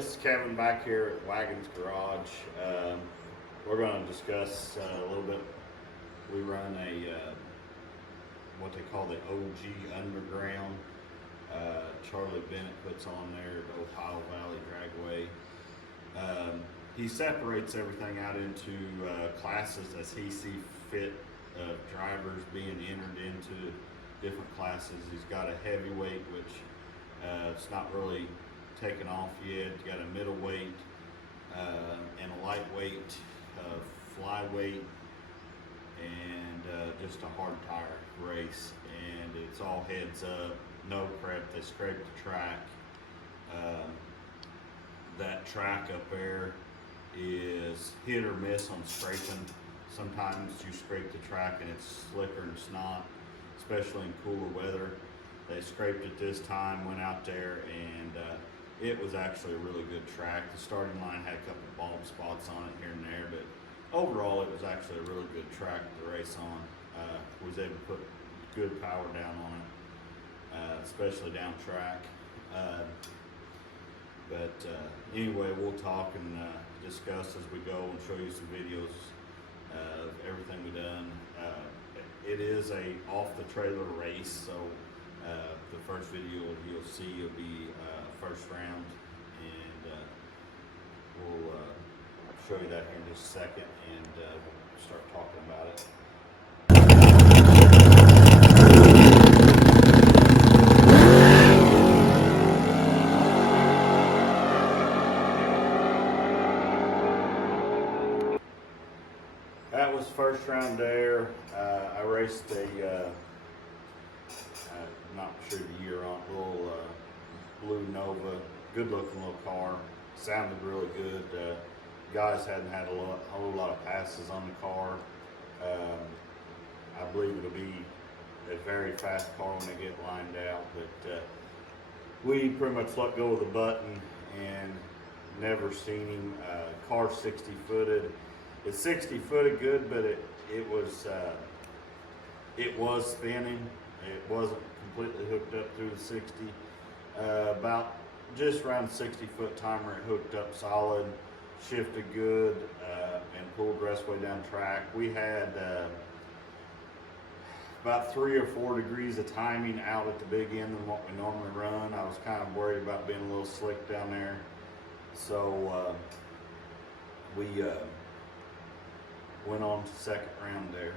this is Kevin back here at Wagons Garage. We're going to discuss a little bit. We run a what they call the OG Underground. Charlie Bennett puts on there the Ohio Valley Dragway. He separates everything out into classes as he sees fit. Drivers being entered into different classes. He's got a heavyweight, which it's not really taken off yet. You got a middleweight and a lightweight, flyweight, and just a hard tire race. And it's all heads up, no prep. They scrape the track. That track up there is hit or miss on scraping. Sometimes you scrape the track and it's slicker and snot, especially in cooler weather. They scraped it this time, went out there, and it was actually a really good track. The starting line had a couple of bald spots on it here and there, but overall it was actually a really good track to race on. Was able to put good power down on it, especially down track. But anyway, we'll talk and discuss as we go and show you some videos of everything we've done. It is a off the trailer race, so the first video you'll see will be first round, and we'll show you that here in just a second, and we'll start talking about it. That was first round there. I raced a, I'm not sure the year on, little blue Nova, good looking little car. Sounded really good. Guys hadn't had a whole lot of passes on the car. I believe it'll be a very fast car when they get lined out, but we pretty much let go of the button and never seen him. Car 60 footed. It's 60 footed good, but it was spinning. It wasn't completely hooked up through the 60. About just around 60 foot timer, it hooked up solid, shifted good, and pulled the rest way down track. We had about 3 or 4 degrees of timing out at the big end than what we normally run. I was kind of worried about being a little slick down there, so we went on to second round there.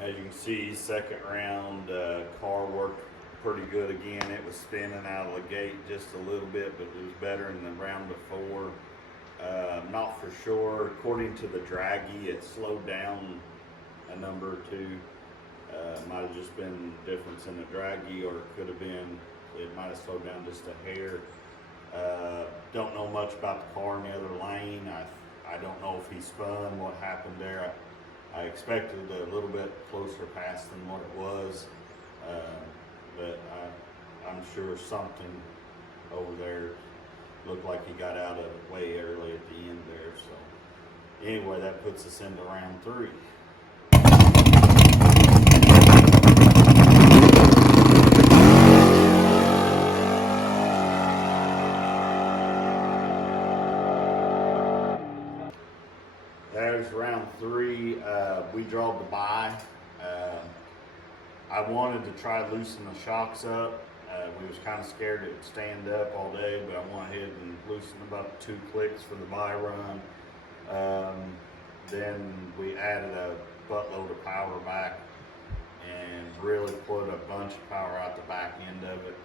As you can see, second round, car worked pretty good again. It was spinning out of the gate just a little bit, but it was better than the round before. Not for sure. According to the draggy, it slowed down a number or two. Might have just been difference in the draggy, or it could have been, it might have slowed down just a hair. Don't know much about the car in the other lane. I don't know if he spun, what happened there. I expected a little bit closer pass than what it was, but I'm sure something over there looked like he got out of it way early at the end there. So anyway, that puts us into round 3. There's round 3. We drove the bye. I wanted to try to loosen the shocks up. We was kind of scared it would stand up all day, but I went ahead and loosened about 2 clicks for the bye run. Then we added a buttload of power back and really put a bunch of power out the back end of it,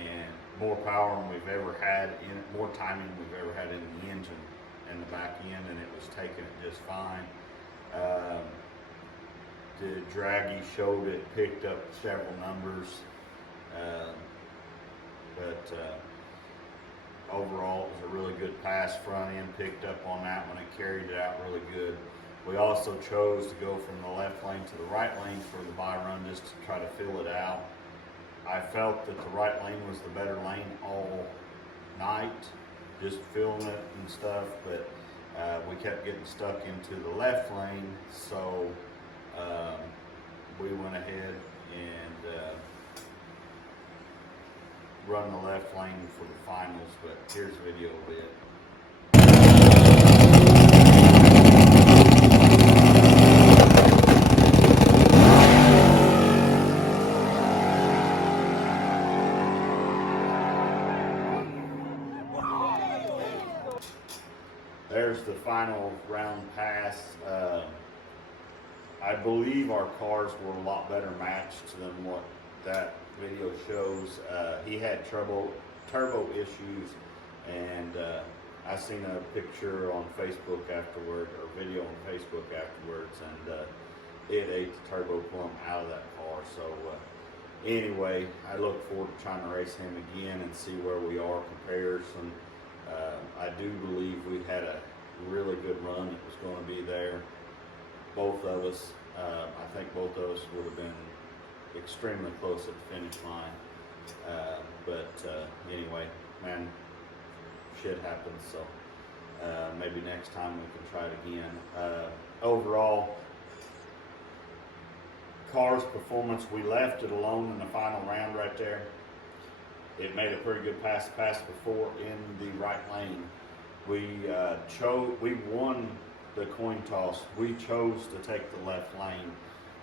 and more power than we've ever had in it, more timing than we've ever had in the engine and the back end, and it was taking it just fine. The draggy showed it picked up several numbers, but overall it was a really good pass. Front end picked up on that one. It carried it out really good. We also chose to go from the left lane to the right lane for the bye run just to try to fill it out. I felt that the right lane was the better lane all night, just filling it and stuff, but We kept getting stuck into the left lane, so we went ahead and run the left lane for the finals, but here's a video of it. There's the final round pass. I believe our cars were a lot better matched than what that video shows. He had turbo issues, and I seen a picture on Facebook afterward, or video on Facebook afterwards, and it ate the turbo plumb out of that car. So anyway, I look forward to trying to race him again and see where we are comparison. I do believe we had a really good run. It was going to be there. Both of us, I think both of us would have been extremely close at the finish line. But anyway, man, shit happens. So maybe next time we can try it again. Overall, car's performance, we left it alone in the final round right there. It made a pretty good pass before in the right lane. We won the coin toss. We chose to take the left lane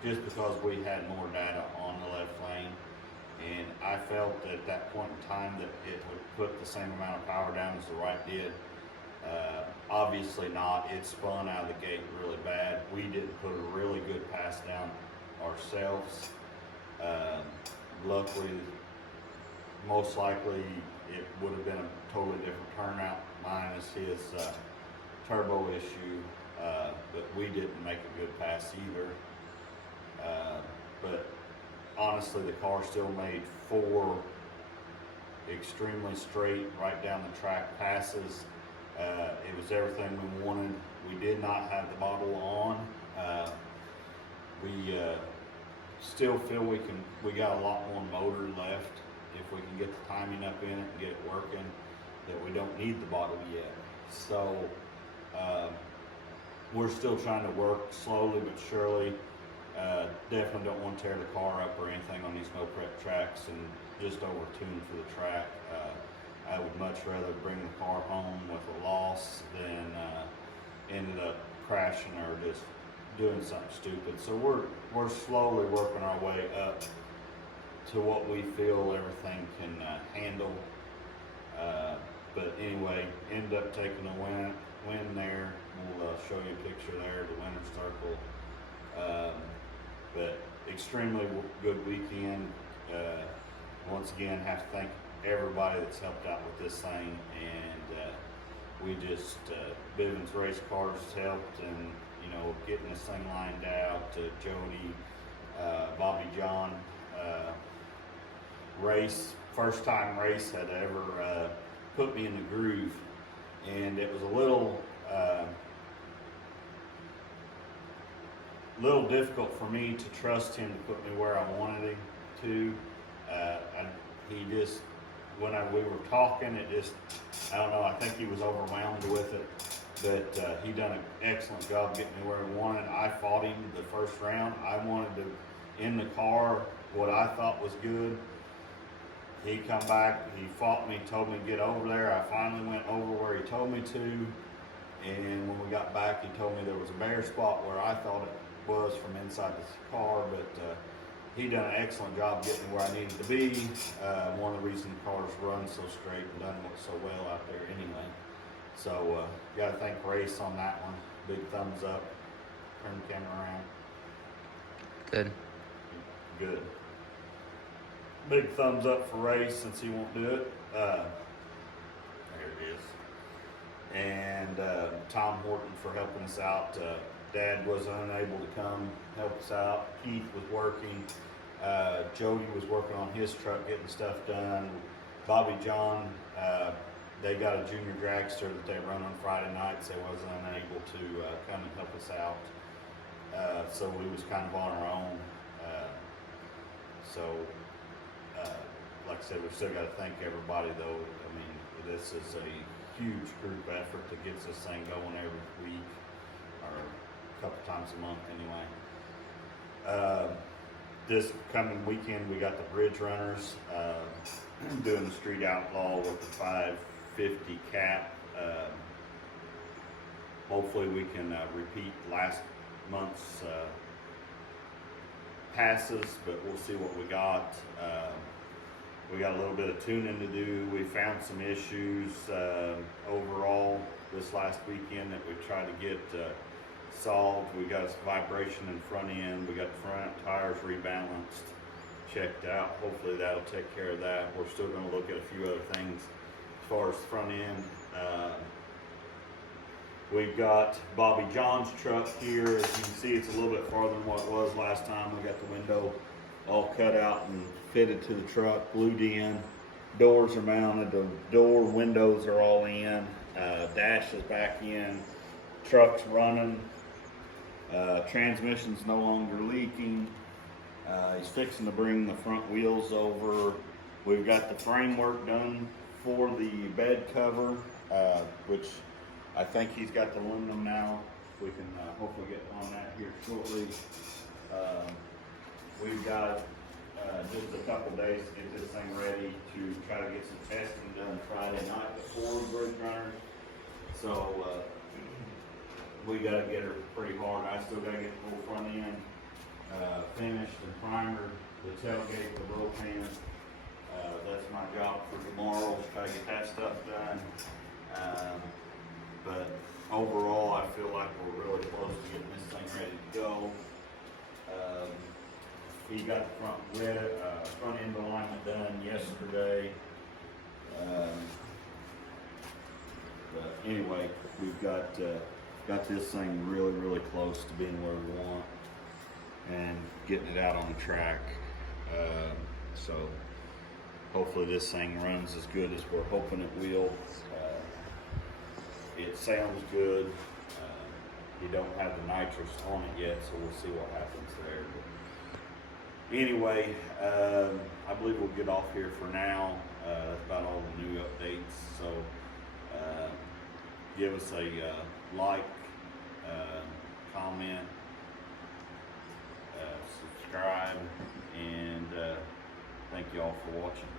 just because we had more data on the left lane. And I felt at that point in time that it would put the same amount of power down as the right did. Obviously not. It spun out of the gate really bad. We didn't put a really good pass down ourselves. Luckily, most likely it would have been a totally different turnout minus his turbo issue, but we didn't make a good pass either. But honestly, the car still made 4 extremely straight, right down the track passes. It was everything we wanted. We did not have the bottle on. We still feel we got a lot more motor left. If we can get the timing up in it and get it working, that we don't need the bottle yet. So we're still trying to work slowly but surely. Definitely don't want to tear the car up or anything on these no prep tracks and just over tune for the track. I would much rather bring the car home with a loss than ended up crashing or just doing something stupid. So we're slowly working our way up to what we feel everything can handle. But anyway, end up taking a win there. We'll show you a picture there, the winner's circle. But extremely good weekend. Once again, have to thank everybody that's helped out with this thing, and we just Bivens Race Cars helped, and getting this thing lined out to Jody, Bobby John. Race, first time Race had ever put me in the groove, and it was a little difficult for me to trust him to put me where I wanted him to. He just, when we were talking, I don't know, I think he was overwhelmed with it, but he done an excellent job getting me where he wanted. I fought him the first round. I wanted to, in the car, what I thought was good. He come back, he fought me, told me to get over there. I finally went over where he told me to, and when we got back, he told me there was a bare spot where I thought it was from inside the car, but he done an excellent job getting me where I needed to be. One of the reasons cars run so straight and done so well out there anyway. So got to thank Race on that one. Big thumbs up. Turn the camera around. Good. Big thumbs up for Race since he won't do it. There it is. And Tom Horton for helping us out. Dad was unable to come help us out. Keith was working. Jody was working on his truck getting stuff done. Bobby John, they got a junior dragster that they run on Friday nights. They wasn't unable to come and help us out. So we was kind of on our own. Like I said, we still got to thank everybody though. I mean, this is a huge group effort that gets this thing going every week, or a couple times a month anyway. This coming weekend, we got the bridge runners doing the street outlaw with the 550 cap. Hopefully we can repeat last month's passes, but we'll see what we got. We got a little bit of tuning to do. We found some issues overall this last weekend that we tried to get solved. We got some vibration in front end. We got the front tires rebalanced, checked out. Hopefully that'll take care of that. We're still going to look at a few other things as far as front end. We've got Bobby John's truck here. As you can see, it's a little bit farther than what it was last time. We got the window all cut out and fitted to the truck, glued in. Doors are mounted. The door windows are all in. Dash is back in. Truck's running. Transmission's no longer leaking. He's fixing to bring the front wheels over. We've got the framework done for the bed cover, which I think he's got the aluminum now. We can hopefully get on that here shortly. We've got just a couple days to get this thing ready to try to get some testing done Friday night before Bridge Runners. So we got to get her pretty hard. I still got to get the whole front end finished and primered, the tailgate, the roll pan. That's my job for tomorrow, try to get that stuff done. But overall, I feel like we're really close to getting this thing ready to go. He got the front end alignment done yesterday. But anyway, we've got this thing really close to being where we want and getting it out on the track. So hopefully this thing runs as good as we're hoping it will. It sounds good. You don't have the nitrous on it yet, so we'll see what happens there. But anyway, I believe we'll get off here for now. That's about all the new updates. So give us a like, comment, subscribe, and thank you all for watching.